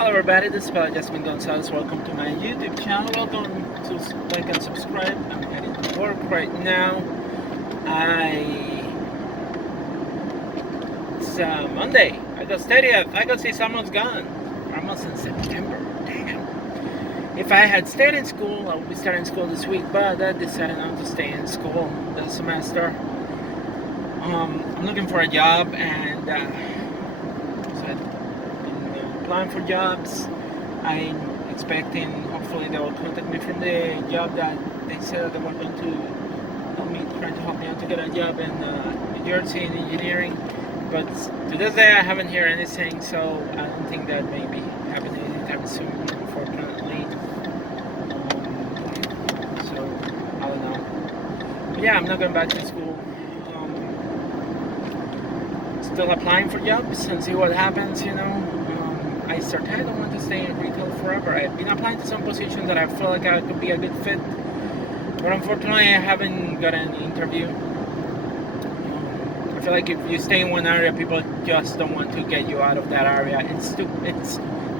Hello everybody, this is Jasmine Gonzalez. Welcome to my YouTube channel. Welcome to like and subscribe. I'm heading to work right now. It's Monday, August 30th. I got to see someone's gone. We're almost in September. Damn. If I had stayed in school, I would be starting school this week, but I decided not to stay in school this semester. I'm looking for a job and applying for jobs. I'm expecting, hopefully they will contact me from the job that they said they were going to trying to help me out to get a job in New Jersey in engineering. But to this day I haven't heard anything, so I don't think that may be happening anytime soon, unfortunately. So I don't know. But yeah, I'm not going back to school. Still applying for jobs and see what happens, I don't want to stay in retail forever. I've been applying to some positions that I feel like I could be a good fit, but unfortunately I haven't got any interview. I feel like if you stay in one area, people just don't want to get you out of that area.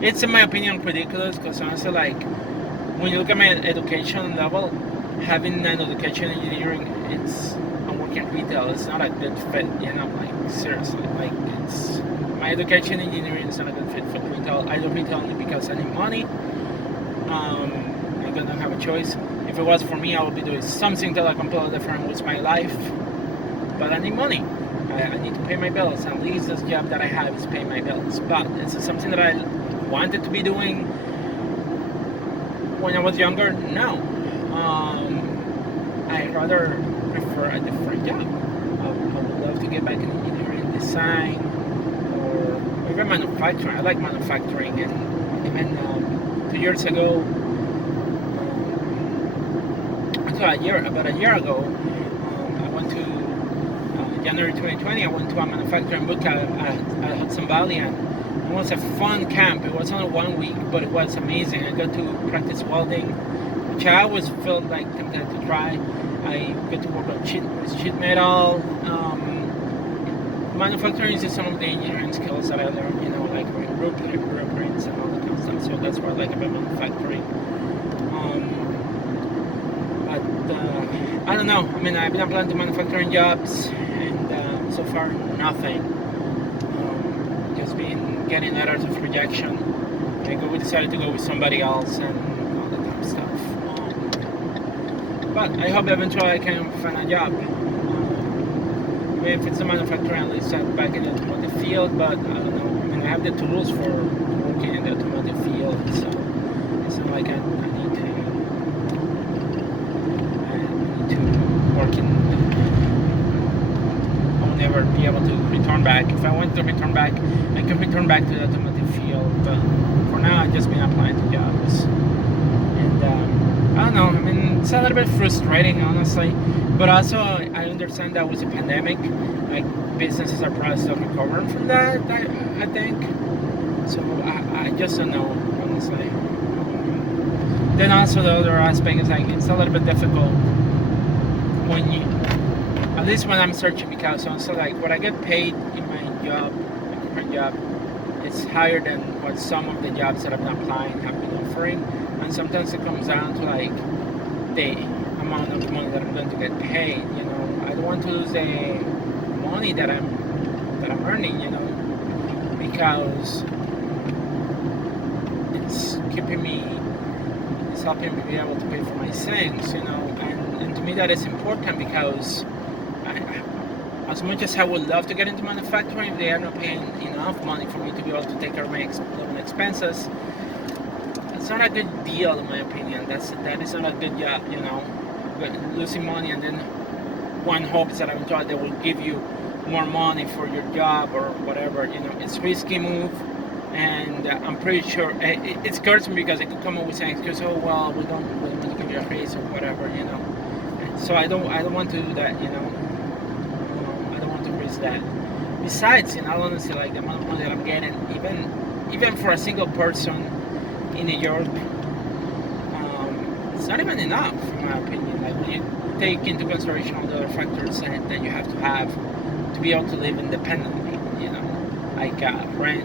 It's in my opinion ridiculous, because honestly, like, when you look at my education level, having an education in engineering, I'm working retail, it's not a good fit, like, seriously, like, my education in engineering is not a good fit for retail. I do retail only because I need money. I'm gonna have a choice. If it was for me, I would be doing something that I completely different with my life, but I need money. I need to pay my bills. At least this job that I have is paying my bills, but it's something that I wanted to be doing when I was younger. No, I rather prefer a different job. I would love to get back in engineering, design, or even manufacturing. I like manufacturing, and even 2 years ago, about a year ago, I went to January 2020. I went to a manufacturing boot camp at Hudson Valley, and it was a fun camp. It was only 1 week, but it was amazing. I got to practice welding, which I always felt like tempted to try. I got to work on sheet metal. Manufacturing is some of the engineering skills that I learned, like blueprints and all that kind of stuff. So that's what I like about manufacturing. But I don't know. I mean, I've been applying to manufacturing jobs, and so far nothing. Just been getting letters of rejection. We decided to go with somebody else and all that kind of stuff. But I hope eventually I can find a job. If it's a manufacturing, at least I'm back in the automotive field, but I don't know. I mean, I have the tools for working in the automotive field, so it's not like I need to work in. I'll never be able to return back. If I want to return back, I can return back to the automotive field, but for now I've just been applying to jobs. And I don't know, I mean, it's a little bit frustrating, honestly, but also I understand that with the pandemic, like, businesses are probably still recovering from that, I think. So I just don't know, honestly. Then also the other aspect is, like, it's a little bit difficult when at least when I'm searching, because also, like, what I get paid in my job, my current job, it's higher than what some of the jobs that I've been applying have been offering. And sometimes it comes down to, like, the amount of money that I'm going to get paid. I don't want to lose the money that I'm earning, because it's helping me be able to pay for my things, and to me that is important, because as much as I would love to get into manufacturing, if they are not paying enough money for me to be able to take care of my living expenses, it's not a good deal, in my opinion. That is not a good job, losing money, and then one hopes that eventually they will give you more money for your job or whatever. It's a risky move, and I'm pretty sure it scares me, because they could come up with an excuse. Oh well, we don't want to give you a raise or whatever, So I don't want to do that, I don't want to risk that. Besides, honestly, like, the amount of money that I'm getting, even for a single person in New York, it's not even enough, in my opinion. Like, when you take into consideration all the other factors that you have to be able to live independently, like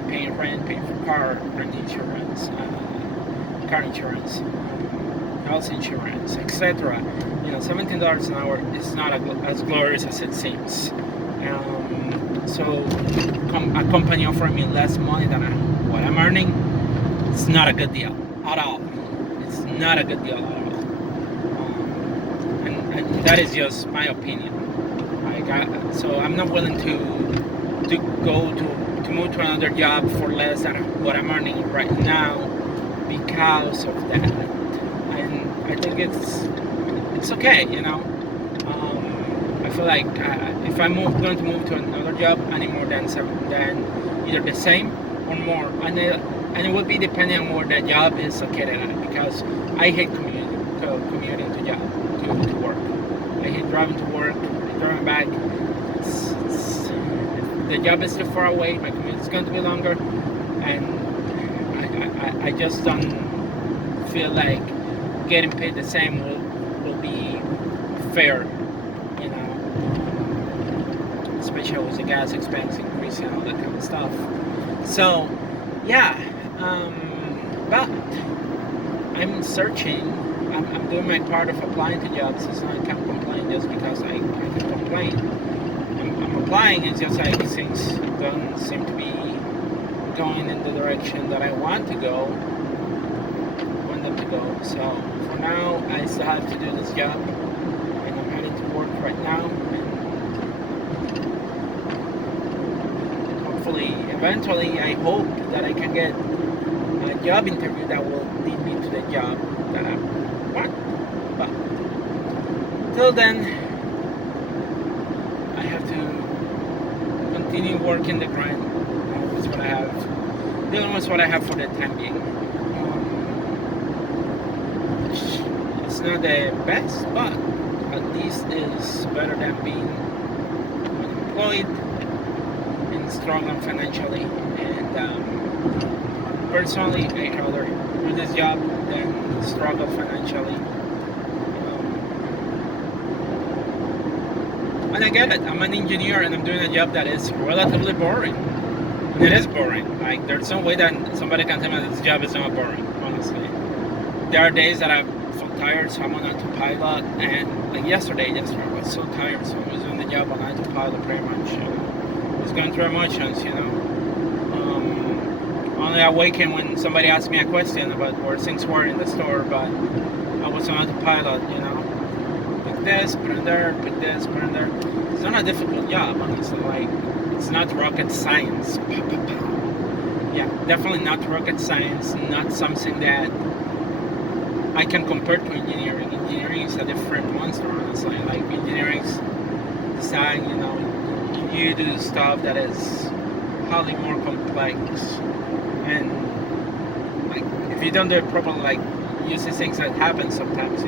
paying rent, paying for rent insurance, car insurance, house insurance, etc. $17 an hour is not as glorious as it seems. So a company offering me less money than what I'm earning, it's not a good deal at all. It's not a good deal at all. And that is just my opinion. So I'm not willing to move to another job for less than what I'm earning right now because of that. And I think it's okay. I feel like if I'm going to move to another job, I need more than either the same or more, and it would be depending on where the job is located at, because I hate commuting to work. I hate driving to work, driving back. The job is too far away. My commute is going to be longer, and I just don't feel like getting paid the same will be fair. Especially with the gas expense increasing and all that kind of stuff. So, yeah, but I'm searching. I'm doing my part of applying to jobs. It's not I can't complain just because I can complain. I'm applying. It's just like things don't seem to be going in the direction that I want them to go. So for now, I still have to do this job, and I'm heading to work right now. Eventually, I hope that I can get a job interview that will lead me to the job that I want. But till then, I have to continue working the grind. That's what I have. Dealing with what I have for the time being. It's not the best, but at least it's better than being unemployed, struggling financially, and personally, I'd rather do this job than struggle financially. And I get it. I'm an engineer, and I'm doing a job that is relatively boring. And it is boring. Like, there's no way that somebody can tell me that this job is not boring. Honestly, there are days that I'm so tired, so I'm on autopilot. And like yesterday I was so tired, so I was doing the job on autopilot pretty much. Going through emotions, only awakened when somebody asked me a question about where things were in the store, but I was on autopilot, Put this, put it there, put this, put it there. It's not a difficult job, honestly. Like, it's not rocket science. Yeah, definitely not rocket science, not something that I can compare to engineering. Engineering is a different monster, honestly. Like, engineering's design, you do stuff that is highly more complex, and like if you don't do it properly, like you see things that happen sometimes,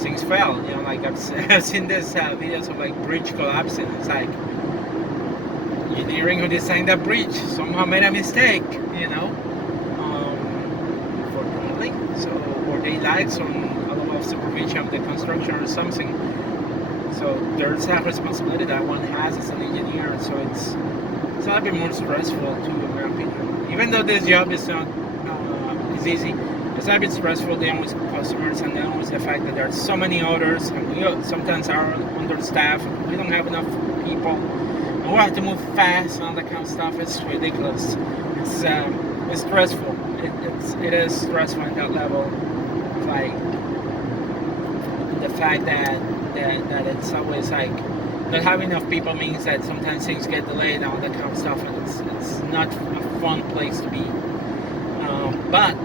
things fail, like I've seen this videos of like bridge collapsing. It's like engineering who designed that bridge somehow made a mistake, unfortunately, or they lacked some a level of supervision of the construction or something. So there's a responsibility that one has as an engineer. So it's a little bit more stressful too, in my opinion. Even though this job is not is easy, it's a bit stressful dealing with customers and dealing with the fact that there are so many orders, and we sometimes are understaffed. We don't have enough people, and we have to move fast and all that kind of stuff. It's ridiculous. It's stressful. It is stressful at that level. Like the fact that it's always like not having enough people means that sometimes things get delayed and all that kind of stuff, and it's not a fun place to be. But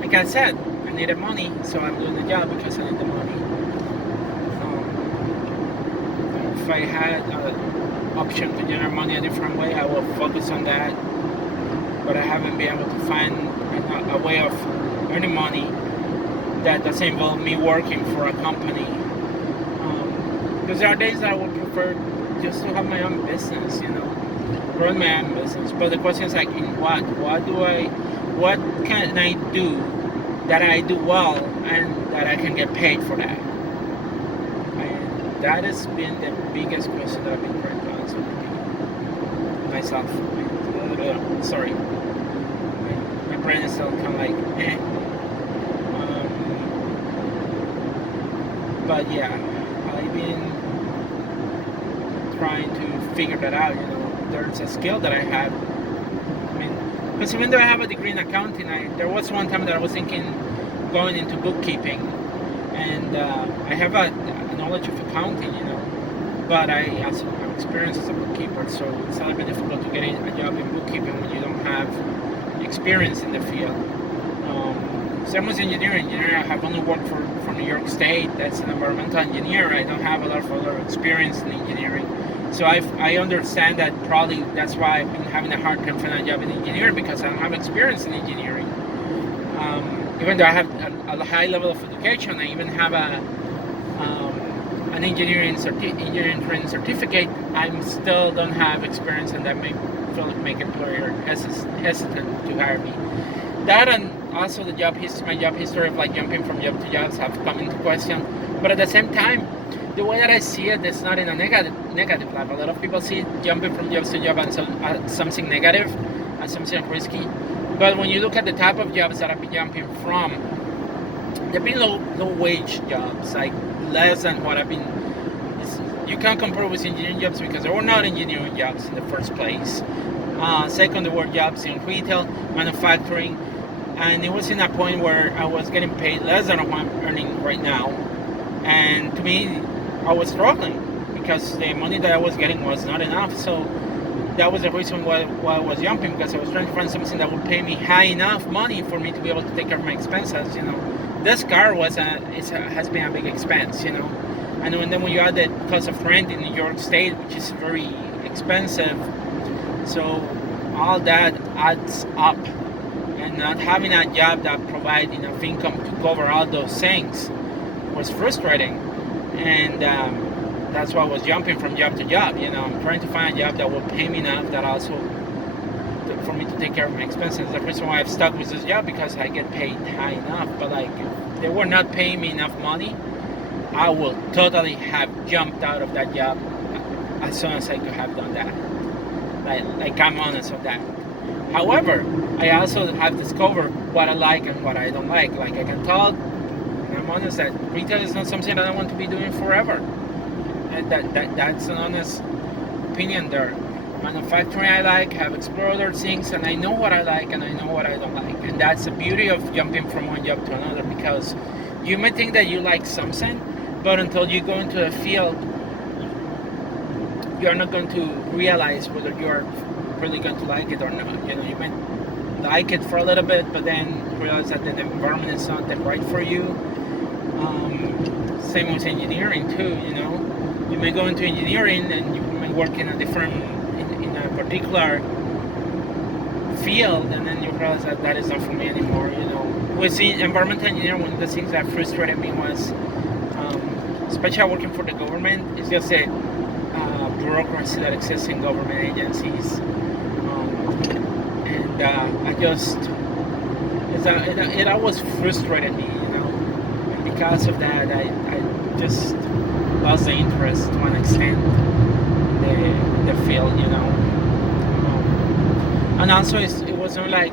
like I said, I needed money, so I'm doing the job because I need the money. If I had an option to generate money a different way, I will focus on that. But I haven't been able to find a way of earning money that doesn't involve me working for a company. Because there are days that I would prefer just to have my own business, run my own business. But the question is like, in what? What can I do that I do well and that I can get paid for that? And that has been the biggest question that I've been trying to answer myself. Sorry, my brain is still kind of like, eh. But yeah, I've been trying to figure that out. There's a skill that I have. I mean, because even though I have a degree in accounting, there was one time that I was thinking going into bookkeeping, and I have a knowledge of accounting, but I also don't have experience as a bookkeeper, so it's a little bit difficult to get a job in bookkeeping when you don't have experience in the field. Same with engineering. I have only worked for New York State. That's an environmental engineer. I don't have a lot of other experience in engineering. So I understand that probably that's why I've been having a hard time finding a job in engineering, because I don't have experience in engineering. Even though I have a high level of education, I even have an engineering training certificate, I still don't have experience, and that may make employer hesitant to hire me. That, and also my job history of like jumping from job to jobs have come into question. But at the same time, the way that I see it is not in a negative light. A lot of people see jumping from jobs to job as something negative, as something risky. But when you look at the type of jobs that I've been jumping from, they've been low wage jobs, like less than what I've been. You can't compare with engineering jobs because they were not engineering jobs in the first place. Second, there were jobs in retail, manufacturing, and it was in a point where I was getting paid less than what I'm earning right now. And to me, I was struggling because the money that I was getting was not enough. So that was the reason why I was jumping, because I was trying to find something that would pay me high enough money for me to be able to take care of my expenses. This car has been a big expense. And then when you add the cost of rent in New York State, which is very expensive, so all that adds up. And not having a job that provides enough income to cover all those things was frustrating. And that's why I was jumping from job to job. I'm trying to find a job that will pay me enough that also for me to take care of my expenses. The reason why I've stuck with this job, because I get paid high enough. But like, if they were not paying me enough money, I will totally have jumped out of that job as soon as I could have done that. Like I'm honest of that. However, I also have discovered what I like and what I don't like. Like I can tell, and I'm honest, that retail is not something that I want to be doing forever. And that's an honest opinion there. Manufacturing I like, have explored other things, and I know what I like and I know what I don't like. And that's the beauty of jumping from one job to another, because you may think that you like something, but until you go into the field, you're not going to realize whether you're really going to like it or not. You might like it for a little bit, but then realize that the environment is not that right for you. Same with engineering too. You may go into engineering and you may work in a particular field, and then you realize that is not for me anymore. With environmental engineering, one of the things that frustrated me was, especially working for the government, is just a bureaucracy that exists in government agencies. And it always frustrated me, and because of that, I just lost the interest to an extent in the field, and also it wasn't like,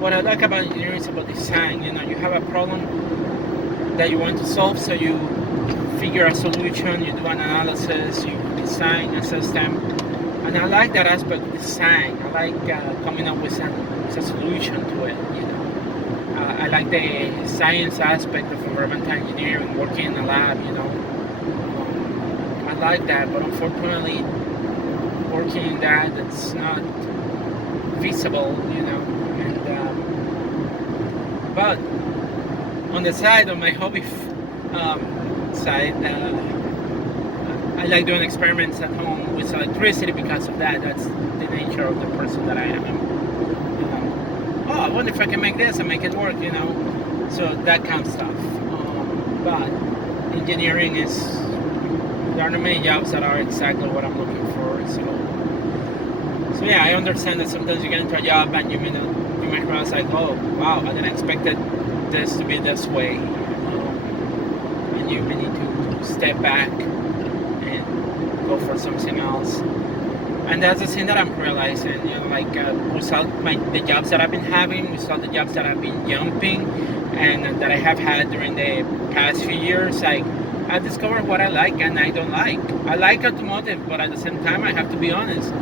what I like about engineering is about design. You have a problem that you want to solve, so you figure a solution, you do an analysis, you design a system. And I like that aspect of design. I like coming up with a solution to it. I like the science aspect of environmental engineering, working in a lab. I like that, but unfortunately, working in that's not feasible. But on the side of my hobby side, I like doing experiments at home with electricity because of that. That's the nature of the person that I am. Oh, I wonder if I can make this and make it work, So that kind of stuff. But engineering there are not many jobs that are exactly what I'm looking for. So yeah, I understand that sometimes you get into a job and you might realize like, oh wow, I didn't expect this to be this way. And you may need to step back, go for something else. And that's the thing that I'm realizing. Like without the jobs that I've been having, without the jobs that I've been jumping, and that I have had during the past few years, like I discovered what I like and I don't like. I like automotive, but at the same time, I have to be honest.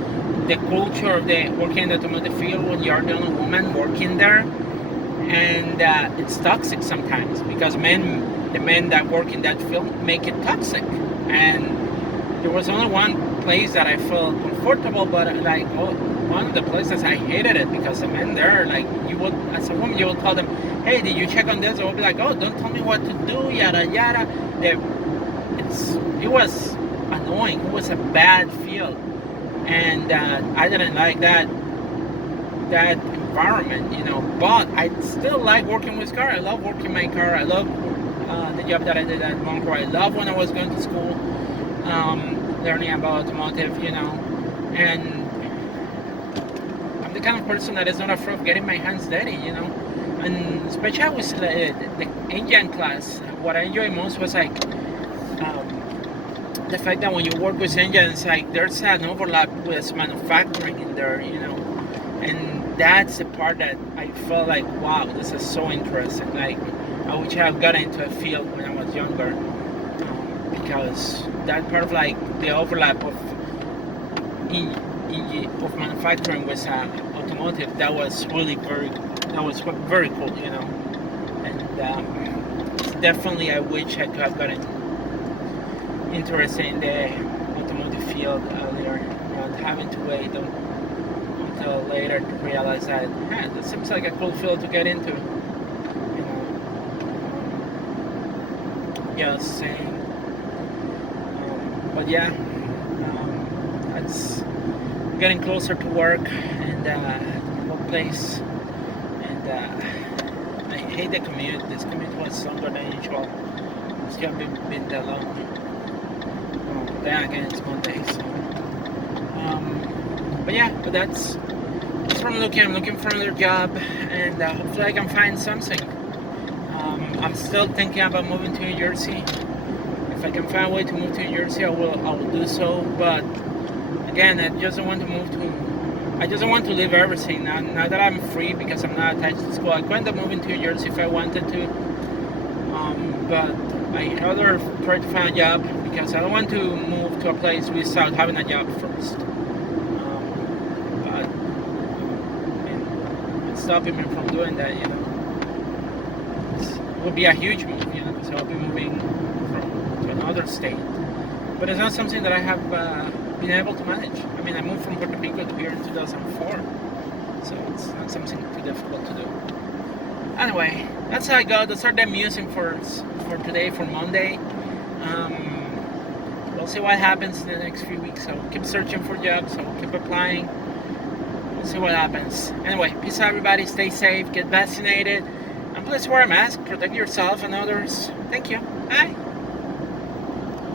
The culture of the working in the automotive field, when you're the only woman working there, and it's toxic sometimes because the men that work in that field make it toxic. And there was only one place that I felt comfortable, but like one of the places I hated it because the men there, like you would, as a woman, you would tell them, "Hey, did you check on this?" They would be like, "Oh, don't tell me what to do, yada yada." They, it was annoying. It was a bad feel, and I didn't like that environment. But I still like working with car. I love working my car. I love the job that I did at Monroe. I love when I was going to school, learning about automotive. And I'm the kind of person that is not afraid of getting my hands dirty. And especially with the engine class, what I enjoy most was like the fact that when you work with engines, like there's an overlap with manufacturing in there. And that's the part that I felt like, wow, this is so interesting. Like I wish I had gotten into a field when I was younger, because that part of like the overlap of of manufacturing with automotive, that was very cool. And definitely I wish I could have gotten interested in the automotive field earlier, not having to wait until later to realize that, this seems like a cool field to get into. Just saying. But yeah, it's getting closer to work and workplace, and I hate the commute. This commute was longer than usual. It's just been that long. Then again, it's Monday, so. But that's what I'm looking. I'm looking for another job, and hopefully I can find something. I'm still thinking about moving to New Jersey. If I can find a way to move to New Jersey, I will do so. But again, I just don't want to leave everything now that I'm free because I'm not attached to school. I could end up moving to New Jersey if I wanted to. But I rather try to find a job because I don't want to move to a place without having a job first. But it's stopping me from doing that. It would be a huge move, because I'll be moving to another state. But it's not something that I have been able to manage. I mean, I moved from Puerto Rico to here in 2004, so it's not something too difficult to do. Anyway, that's how I go. Those are the musing for today, for Monday. We'll see what happens in the next few weeks. I'll keep searching for jobs. I'll keep applying. We'll see what happens. Anyway, peace out, everybody. Stay safe. Get vaccinated. And please wear a mask. Protect yourself and others. Thank you. Bye.